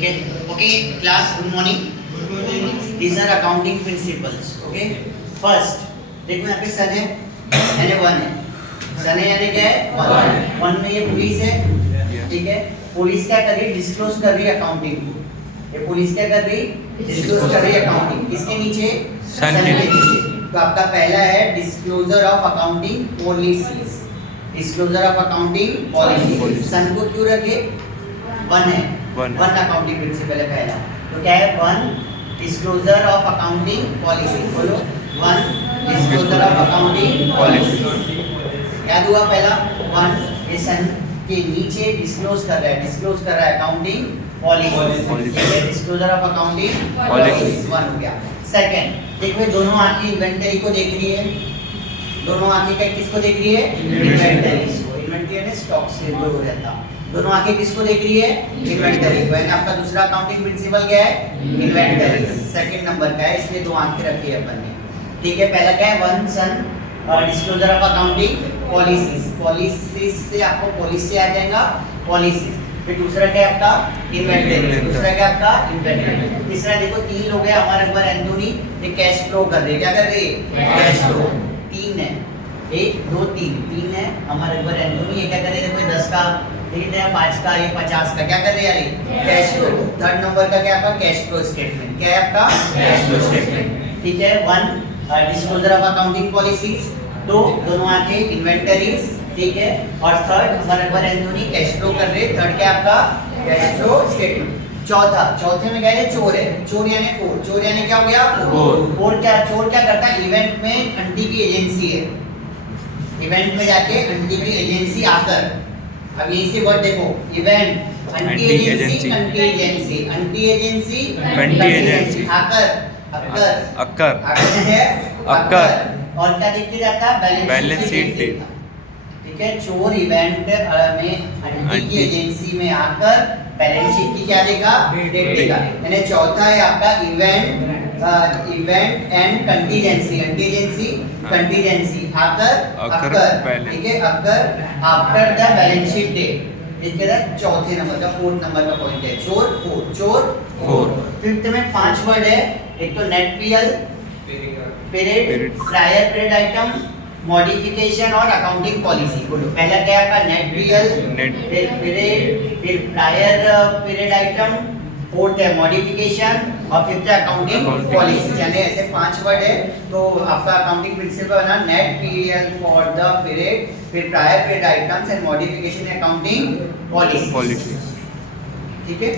ठीक है. Okay, class, good morning. These are accounting principles. Okay. First, देखो यहाँ पे सन है, यानी वन है. सन है यानी क्या है? वन में ये पुलिस है, ठीक है. पुलिस क्या कर रही है? डिस्क्लोज कर रही है अकाउंटिंग को. ये पुलिस क्या कर रही? डिस्क्लोज कर रही है अकाउंटिंग. किसके नीचे? सन के नीचे. तो आपका पहला है disclosure of accounting policies. Disclosure of accounting policies. सन को क्यों रखे? वन है. वन अकाउंटिंग प्रिंसिपल है पहला. तो क्या है? One disclosure of accounting policies. बोलो, one disclosure of accounting policies. याद हुआ पहला? वन ये सन के नीचे डिस्क्लोज कर रहा है. डिस्क्लोज कर रहा है accounting policies. Disclosure of accounting policies one हो गया. सेकंड, देखो दोनों आंखें इन्वेंटरी को देख रही है. दोनों आंखें क्या किसको देख रही है? इन्वेंटरी को. इन्वेंटरी यानी स्टॉक से जो रहता. दोनों आंखें किसको देख रही है? इन्वेंटरी को. यानी आपका दूसरा अकाउंटिंग प्रिंसिपल क्या है? इन्वेंटरी. सेकंड नंबर का है, इसलिए दो आंखें रखी है अपन ने. ठीक है. पहला क्या है? वन सन disclosure of accounting policies. Policies से आपको पॉलिसी से आ जाएगा पॉलिसीज. फिर दूसरा क्या है आपका? इन्वेंटरी. दूसरा क्या है आपका? इन्वेंटरी. तीसरा देखो तीन लोग हैं. अमर अकबर एंथोनी ये कैश फ्लो कर रहे हैं. क्या कर रहे हैं? Cash flow. तीन है, एक दो तीन, तीन है. अमर अकबर एंथोनी ये क्या कर रहे हैं? देखो 10 का, ये 5 का, ये 50 का. क्या कर रहे हैं यार? Cash flow. थर्ड नंबर का क्या आपका? Cash flow statement. क्या है आपका? Cash flow statement. ठीक है. One disclosure of accounting policies. दो दोनों आंखें इन्वेंटरीज. ठीक है. और third Amar Akbar Anthony cash flow कर रहे हैं. थर्ड क्या आपका? Cash flow statement. चौथा, चौथे में क्या है? चोर है. चोर यानी फोर. चोर यानी क्या हो गया? फोर. क्या चोर क्या करता है? इवेंट में घंटी की एजेंसी है. इवेंट में जाके घंटी की एजेंसी आकर, अब यहीं से वर्ड देखो, इवेंट घंटी एजेंसी कंटीजेंसी. घंटी एजेंसी कंटीजेंसी. आकर अक्कर अक्कर है अक्कर. और क्या देखते जाता है? Balance sheet. ठीक है. चोर इवेंट में घंटी की एजेंसी में आकर बैलेंस शीट की क्या देगा? डेट देगा. यानी चौथा है आपका इवेंट एंड कंटीजेंसी. कंटीजेंसी आकर अक्कर. ठीक है. Occur after the balance sheet date. इसके बाद चौथे नंबर का, फोर्थ नंबर का पॉइंट है चोर फोर. चोर फोर. फिफ्थ में 5 वर्ड है. एक तो net PL, period, prior period item, modification और अकाउंटिंग पॉलिसी. बोलो पहला क्या है आपका? नेट पीएल, फिर पीरियड, फिर प्रायर पीरियड आइटम, फोर्थ है मॉडिफिकेशन और फिफ्थ है अकाउंटिंग पॉलिसी. यानी ऐसे 5 वर्ड है. तो आपका अकाउंटिंग प्रिंसिपल बना net PL for the period, फिर prior period items and modification accounting policy. ठीक है.